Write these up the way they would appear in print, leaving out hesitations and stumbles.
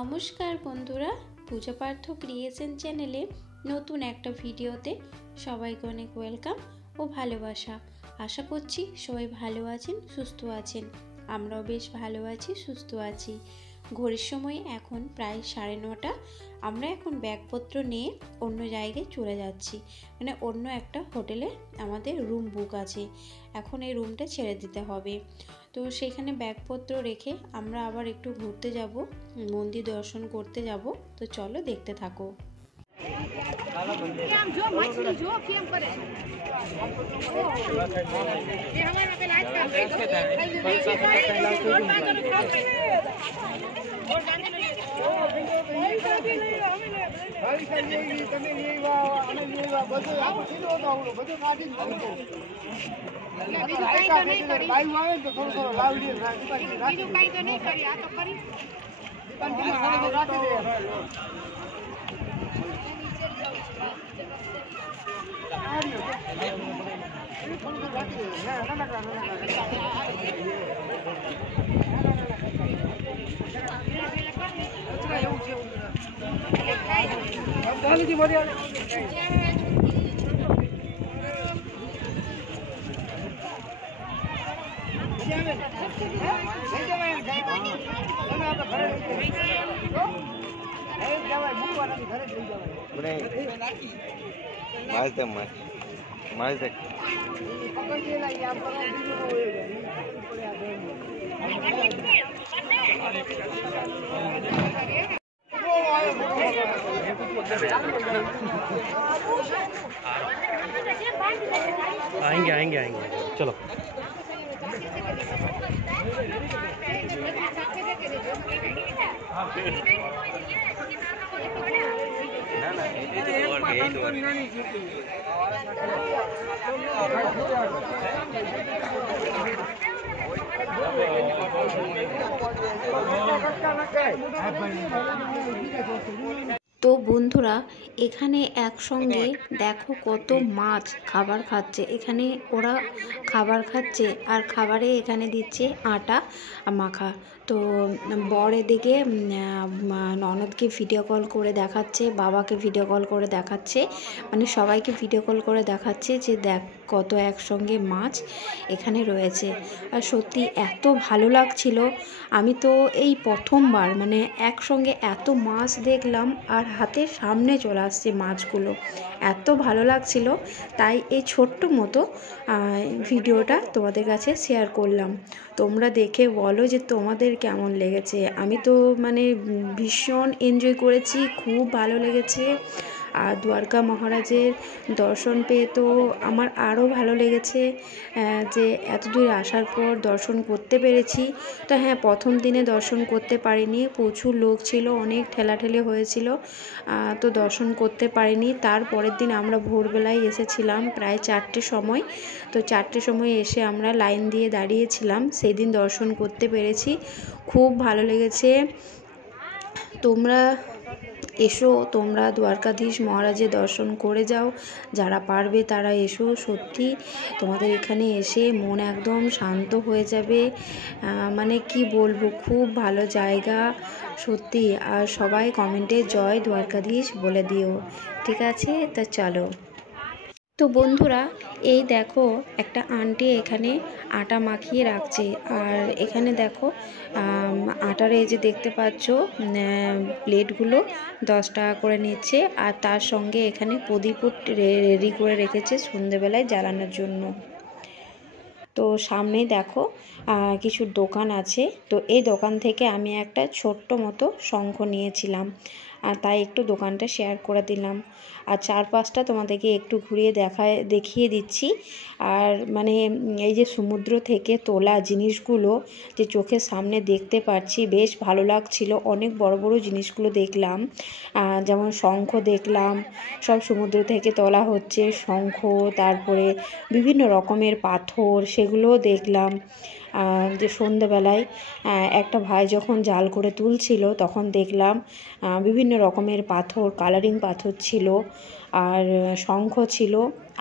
নমস্কার বন্ধুরা, পূজা পার্থ ক্রিয়েশন চ্যানেলে নতুন একটা ভিডিওতে সবাইকে অনেক ওয়েলকাম ও ভালোবাসা। আশা করছি সবাই ভালো আছেন, সুস্থ আছেন। আমরাও বেশ ভালো আছি, সুস্থ আছি। ঘড়ির সময় এখন প্রায় 9:30। আমরা এখন ব্যাগপত্র নিয়ে অন্য জায়গায় চলে যাচ্ছি, মানে অন্য একটা হোটেলে আমাদের রুম বুক আছে। এখন এই রুমটা ছেড়ে দিতে হবে, তো সেখানে ব্যাগপত্র রেখে আমরা আবার একটু ঘুরতে যাব, মন্দির দর্শন করতে যাব। তো চলো দেখতে থাকো। आएंगे आएंगे आएंगे, चलो। তো বন্ধুরা, এখানে একসঙ্গে দেখো কত মাছ খাবার খাচ্ছে। এখানে ওরা খাবার খাচ্ছে আর খাবারে এখানে দিচ্ছে আটা মাখা। তো বর এদিকে ননদকে ভিডিও কল করে দেখাচ্ছে, বাবাকে ভিডিও কল করে দেখাচ্ছে, মানে সবাইকে ভিডিও কল করে দেখাচ্ছে যে দেখ কত একসঙ্গে মাছ এখানে রয়েছে। আর সত্যি এত ভালো লাগছিল। আমি তো এই প্রথমবার মানে একসঙ্গে এত মাছ দেখলাম আর হাতের সামনে চলে আসছে মাছগুলো, এত ভালো লাগছিল। তাই এই ছোট্ট মতো ভিডিওটা তোমাদের কাছে শেয়ার করলাম। তোমরা দেখে বলো যে তোমাদের কেমন লেগেছে। আমি তো মানে ভীষণ এনজয় করেছি, খুব ভালো লেগেছে। আর দ্বারকা মহারাজের দর্শন পেয়ে তো আমার আরও ভালো লেগেছে যে এত দূর আসার পর দর্শন করতে পেরেছি। তো হ্যাঁ, প্রথম দিনে দর্শন করতে পারিনি, প্রচুর লোক ছিল, অনেক ঠেলাঠেলি হয়েছিল, তো দর্শন করতে পারিনি। তার পরের দিন আমরা ভোরবেলায় এসেছিলাম প্রায় 4টের সময়। তো 4টের সময় এসে আমরা লাইন দিয়ে দাঁড়িয়েছিলাম, সেদিন দর্শন করতে পেরেছি, খুব ভালো লেগেছে। তোমরা এসো, তোমরা দ্বারকাধীশ মহারাজের দর্শন করে যাও, যারা পারবে তারা এসো। সত্যি তোমাদের এখানে এসে মন একদম শান্ত হয়ে যাবে, মানে কি বলবো, খুব ভালো জায়গা সত্যি। আর সবাই কমেন্টে জয় দ্বারকাধীশ বলে দিও, ঠিক আছে? তা চলো। তো বন্ধুরা, এই দেখো একটা আন্টি এখানে আটা মাখিয়ে রাখছে। আর এখানে দেখো আটার এই যে দেখতে পাচ্ছ প্লেটগুলো 10 টাকা করে নিচ্ছে। আর তার সঙ্গে এখানে প্রদীপও রেডি করে রেখেছে সন্ধেবেলায় জ্বালানোর জন্য। তো সামনেই দেখো কিছু দোকান আছে। তো এই দোকান থেকে আমি একটা ছোট্ট মতো শঙ্খ নিয়েছিলাম, আর তাই একটু দোকানটা শেয়ার করে দিলাম। আর চারপাশটা তোমাদেরকে একটু ঘুরিয়ে দেখিয়ে দিচ্ছি। আর মানে এই যে সমুদ্র থেকে তোলা জিনিসগুলো যে চোখের সামনে দেখতে পাচ্ছি, বেশ ভালো লাগছিল। অনেক বড় বড় জিনিসগুলো দেখলাম, যেমন শঙ্খ দেখলাম, সব সমুদ্র থেকে তোলা হচ্ছে শঙ্খ। তারপরে বিভিন্ন রকমের পাথর, সেগুলোও দেখলাম। যে সন্ধেবেলায় একটা ভাই যখন জাল করে তুলছিল তখন দেখলাম বিভিন্ন রকমের পাথর, কালারিং পাথর ছিল, আর শঙ্খ ছিল,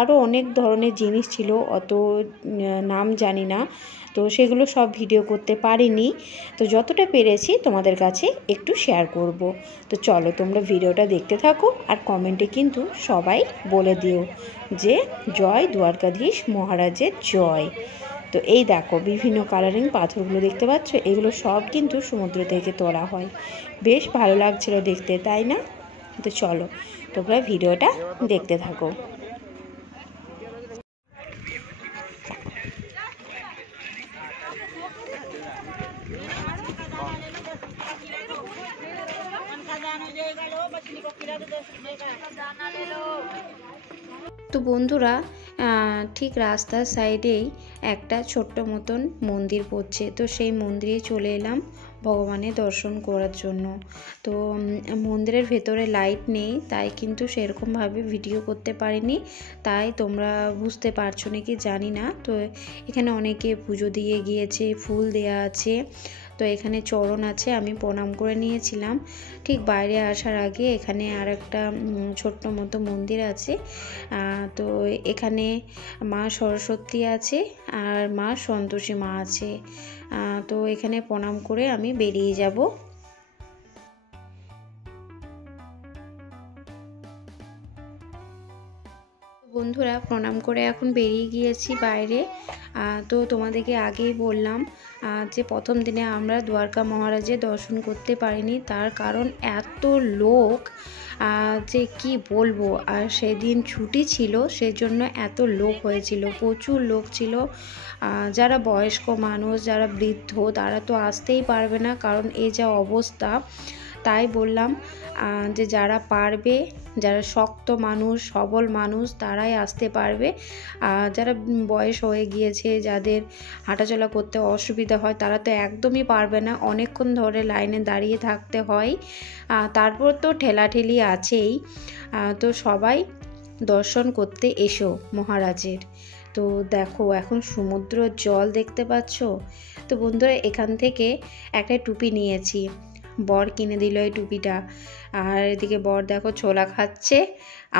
আরও অনেক ধরনের জিনিস ছিল, অত নাম জানি না, তো সেগুলো সব ভিডিও করতে পারিনি। তো যতটা পেরেছি তোমাদের কাছে একটু শেয়ার করব। তো চলো তোমরা ভিডিওটা দেখতে থাকো, আর কমেন্টে কিন্তু সবাই বলে দিও যে জয় দ্বারকাধীশ মহারাজের জয়। তো এই দেখো বিভিন্ন কালারিং পাথরগুলো দেখতে পাচ্ছ, এগুলো সব কিন্তু সমুদ্র থেকে তোলা হয়। বেশ ভালো লাগছিল দেখতে, তাই না? তো চলো তোমরা ভিডিওটা দেখতে থাকো। তো বন্ধুরা ঠিক রাস্তার সাইডেই একটা ছোট্ট মতন মন্দির পড়ছে, তো সেই মন্দিরে চলে এলাম ভগবানের দর্শন করার জন্য। তো মন্দিরের ভেতরে লাইট নেই, তাই কিন্তু সেরকমভাবে ভিডিও করতে পারিনি, তাই তোমরা বুঝতে পারছো নাকি জানি না। তো এখানে অনেকে পুজো দিয়ে গিয়েছে, ফুল দেয়া আছে, তো এখানে চরণ আছে, আমি প্রণাম করে নিয়েছিলাম। ঠিক বাইরে আসার আগে এখানে আর একটা ছোট্ট মতো মন্দির আছে, তো এখানে মা সরস্বতী আছে আর মা সন্তোষী মা আছে, তো এখানে প্রণাম করে আমি বেরিয়ে যাব। বন্ধুরা প্রণাম করে এখন বেরিয়ে গিয়েছি বাইরে। তো তোমাদেরকে আগেই বললাম যে প্রথম দিনে আমরা দ্বারকা মহারাজের দর্শন করতে পারিনি, তার কারণ এত লোক যে কি বলবো, আর সেদিন ছুটি ছিল সেজন্য এত লোক হয়েছিল, প্রচুর লোক ছিল। যারা বয়স্ক মানুষ, যারা বৃদ্ধ, তারা তো আসতেই পারবে না, কারণ এই যা অবস্থা। তাই বললাম যে যারা পারবে, যারা শক্ত মানুষ, সবল মানুষ, তারাই আসতে পারবে। যারা বয়স হয়ে গিয়েছে, যাদের হাঁটাচলা করতে অসুবিধা হয়, তারা তো একদমই পারবে না, অনেকক্ষণ ধরে লাইনে দাঁড়িয়ে থাকতে হয়। তারপর তো ঠেলাঠেলি আছেই। তো সবাই দর্শন করতে এসো মহারাজের। তো দেখো এখন সমুদ্র জল দেখতে পাচ্ছ। তো বন্ধুরা এখান থেকে একটা টুপি নিয়েছি, বর কিনে দিল এই টুপিটা। আর এদিকে বর দেখো ছোলা খাচ্ছে,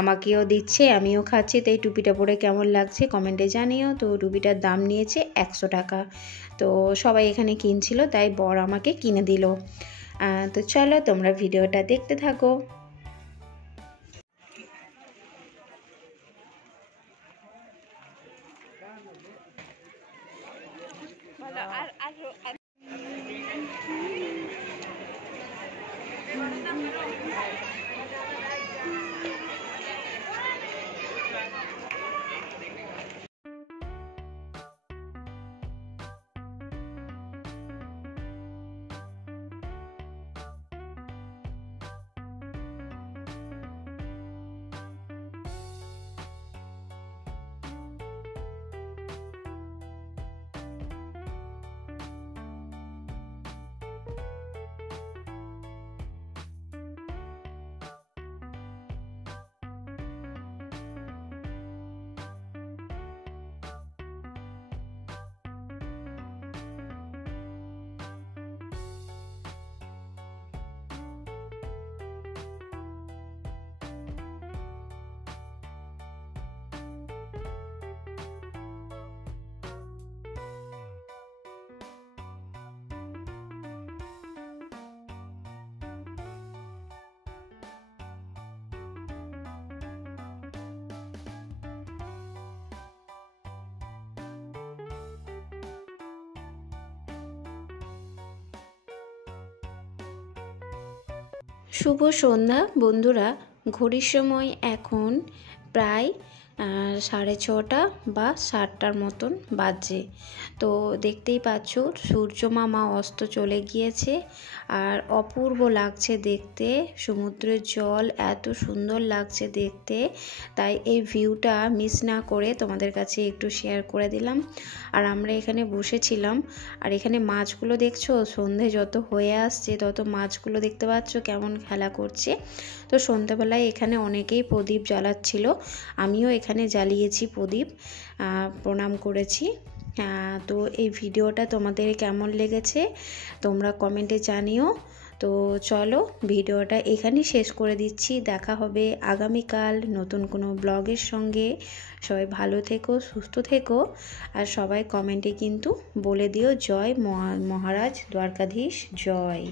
আমাকেও দিচ্ছে, আমিও খাচ্ছি। তো এই টুপিটা পরে কেমন লাগছে কমেন্টে জানিও। তো টুপিটার দাম নিয়েছে 100 টাকা। তো সবাই এখানে কিনছিল, তাই বর আমাকে কিনে দিল। তো চলো তোমরা ভিডিওটা দেখতে থাকো। শুভ সন্ধ্যা বন্ধুরা, ঘড়ির সময় এখন প্রায় 6:30 বা 7টার মতন বাজে। তো দেখতেই পাচ্ছ সূর্য মামা অস্ত চলে গিয়েছে, আর অপূর্ব লাগছে দেখতে, সমুদ্রের জল এত সুন্দর লাগছে দেখতে। তাই এই ভিউটা মিস না করে তোমাদের কাছে একটু শেয়ার করে দিলাম। আর আমরা এখানে বসেছিলাম, আর এখানে মাছগুলো দেখছো, সন্ধে যত হয়ে আসছে তত মাছগুলো দেখতে পাচ্ছ কেমন খেলা করছে। তো সন্ধ্যাবেলায় এখানে অনেকেই প্রদীপ জ্বালাচ্ছিল, আমিও এখানে জ্বালিয়েছি প্রদীপ, প্রণাম করেছি। তো এই ভিডিওটা তোমাদের কেমন লেগেছে তোমরা কমেন্টে জানিও। তো চলো ভিডিওটা এখানেই শেষ করে দিচ্ছি। দেখা হবে আগামীকাল নতুন কোনো ব্লগের সঙ্গে। সবাই ভালো থেকো, সুস্থ থেকো, আর সবাই কমেন্টে কিন্তু বলে দিও জয় মহারাজ দ্বারকাধীশ জয়।